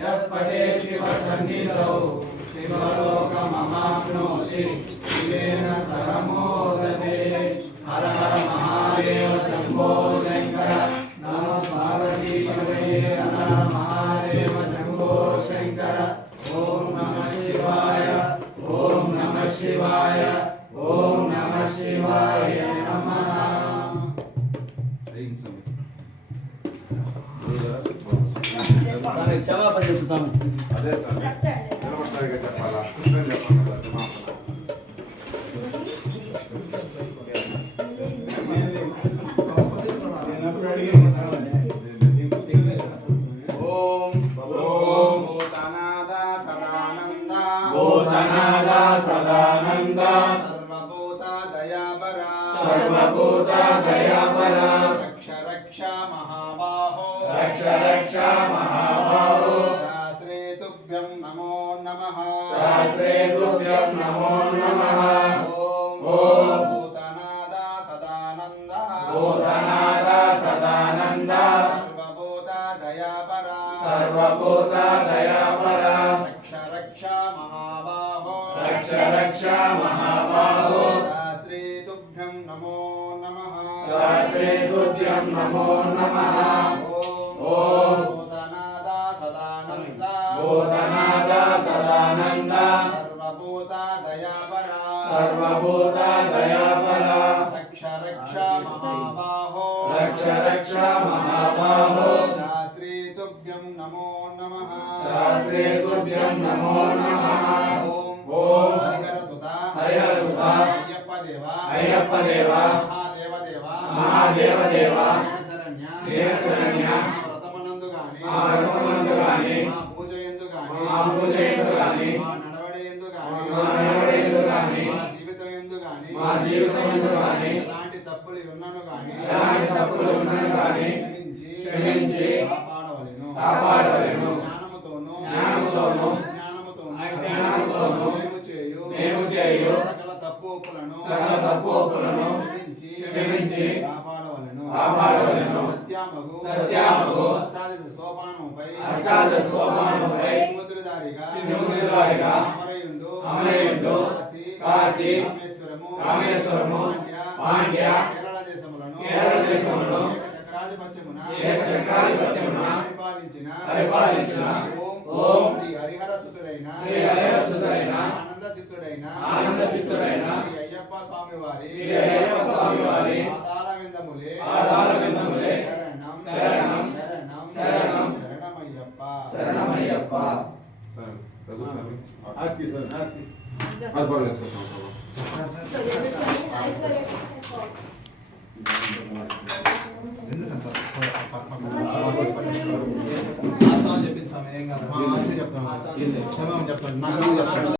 यत्पठे शिवसन्निधौ शिवलोकमवाप्नोति शिवेन सह मोदते। हर हर महादेव शम्भो शङ्कर नमो पार्वतीपतये हर हर महादेव शम्भो शङ्कर। ओम नमः शिवाय ओम नमः शिवाय ओम नमः शिवाय नमः। क्षमापण చెప్పు స్వామి. అదే సార్ నిలబడతారుగా చెప్పాలా కూర్చొని చెప్పాలి ఓం ఓం భూతనాద సదానంద భూతనాద సదానంద సర్వభూత దయాపరా సర్వభూత దయాపరా రక్ష రక్ష మహాబాహో రక్ష రక్ష మహాబాహో శాస్త్రే తుభ్యం నమో నమః శాస్త్రే తుభ్యం నమో నమః। ఓం భూతనాద సదానంద భూతనాద సదానంద సర్వభూత దయాపరా సర్వభూత దయాపరా రక్ష రక్ష మహాబాహో రక్ష రక్ష మహాబాహో శాస్త్రే తుభ్యం నమో నమః శాస్త్రే తుభ్యం నమో నమః। ఓం భూతనాద సదానంద భూతనాద సదానంద సర్వభూత దయాపరా సర్వభూత దయాపరా రక్ష రక్ష మహాబాహో రక్ష రక్ష మహాబాహో శాస్త్రే తుభ్యం నమో నమః శాస్త్రే తుభ్యం నమో నమః। ఓం హరిహర సుత హరిహర సుత అయ్యప్ప దేవ అయ్యప్ప దేవ మహాదేవ దేవ మహాదేవ దేవ శరణ్య శరణ్య వ్రతమనందు గాని మా వ్రతమనందు గాని మా పూజ యందు గాని మా పూజ యందు గాని మా నడవడి యందు గాని మా నడవడి యందు గాని మా జీవితం యందు గాని మా జీవితం యందు గాని ఎలాంటి తప్పులు ఉన్నను గాని ఎలాంటి తప్పులు ఉన్నను గాని క్షమించి కాపాడవలెను జ్ఞానముతోను జ్ఞానముతోను మేము చేయు సకల తప్పు ఒప్పులను క్షమించి కాపాడవలెను సత్యామగు అష్టాదశ సోపానముపై త్రిముద్రధారిగా అమరయుండు కాశీ రామేశ్వరము పాండ్య కేరళ దేశములను ఏకచక్రాధిపత్యమున పరిపాలించిన ఓం శ్రీ హరిహర సుతుడైన ఆనంద చిత్తుడైన శ్రీ అయ్యప్ప స్వామి వారి పాదారవిందములే శరణం శరణమయ్యప్ప। చెప్తాను